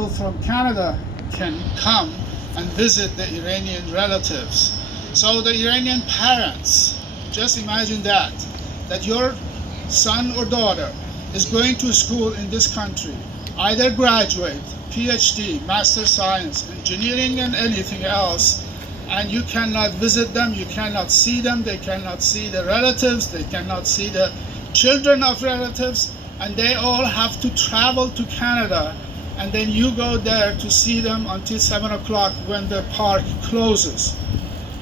people from Canada can come and visit the Iranian relatives. So the Iranian parents, just imagine that your son or daughter is going to school in this country, either graduate, PhD, Master Science, Engineering, and anything else, and you cannot visit them, you cannot see them, they cannot see the relatives, they cannot see the children of relatives, and they all have to travel to Canada, and then you go there to see them until 7 o'clock when the park closes.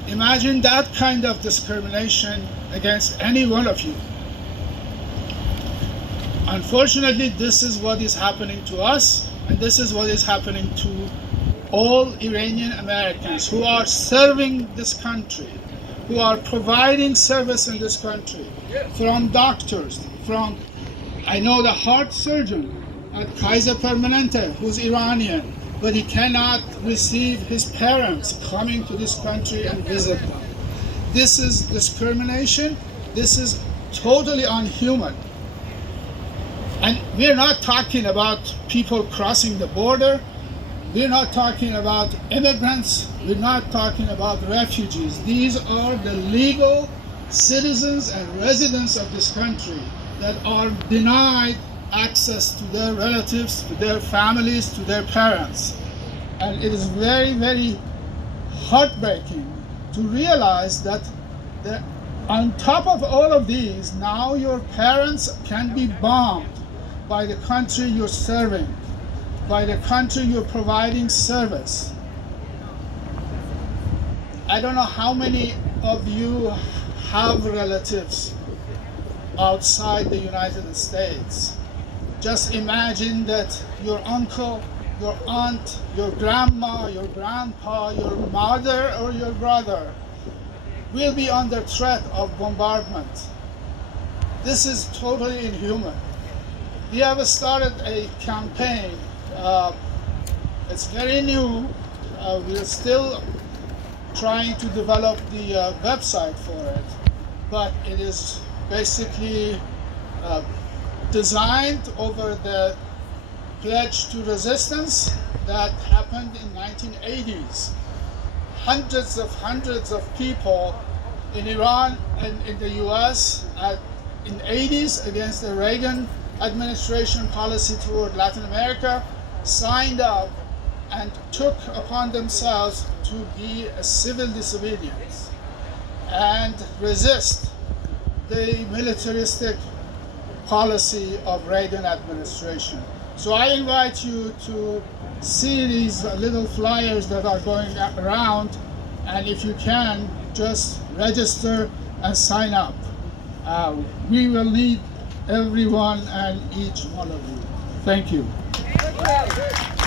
Imagine that kind of discrimination against any one of you. Unfortunately, this is what is happening to us, and this is what is happening to all Iranian Americans who are serving this country, who are providing service in this country, from doctors, from, I know the heart surgeon at Kaiser Permanente, who's Iranian, but he cannot receive his parents coming to this country and visit them. This is discrimination. This is totally unhuman. And we're not talking about people crossing the border. We're not talking about immigrants. We're not talking about refugees. These are the legal citizens and residents of this country that are denied access to their relatives, to their families, to their parents. And it is very, very heartbreaking to realize that on top of all of these, now your parents can be bombed by the country you're serving, by the country you're providing service. I don't know how many of you have relatives outside the United States. Just imagine that your uncle, your aunt, your grandma, your grandpa, your mother or your brother will be under threat of bombardment. This is totally inhuman. We have started a campaign. It's very new. We're still trying to develop the website for it, but it is basically designed over the pledge to resistance that happened in 1980s. Hundreds of people in Iran and in the US in 80s against the Reagan administration policy toward Latin America signed up and took upon themselves to be a civil disobedience and resist the militaristic policy of Reagan administration. So I invite you to see these little flyers that are going around, and if you can, just register and sign up. We will need everyone and each one of you. Thank you.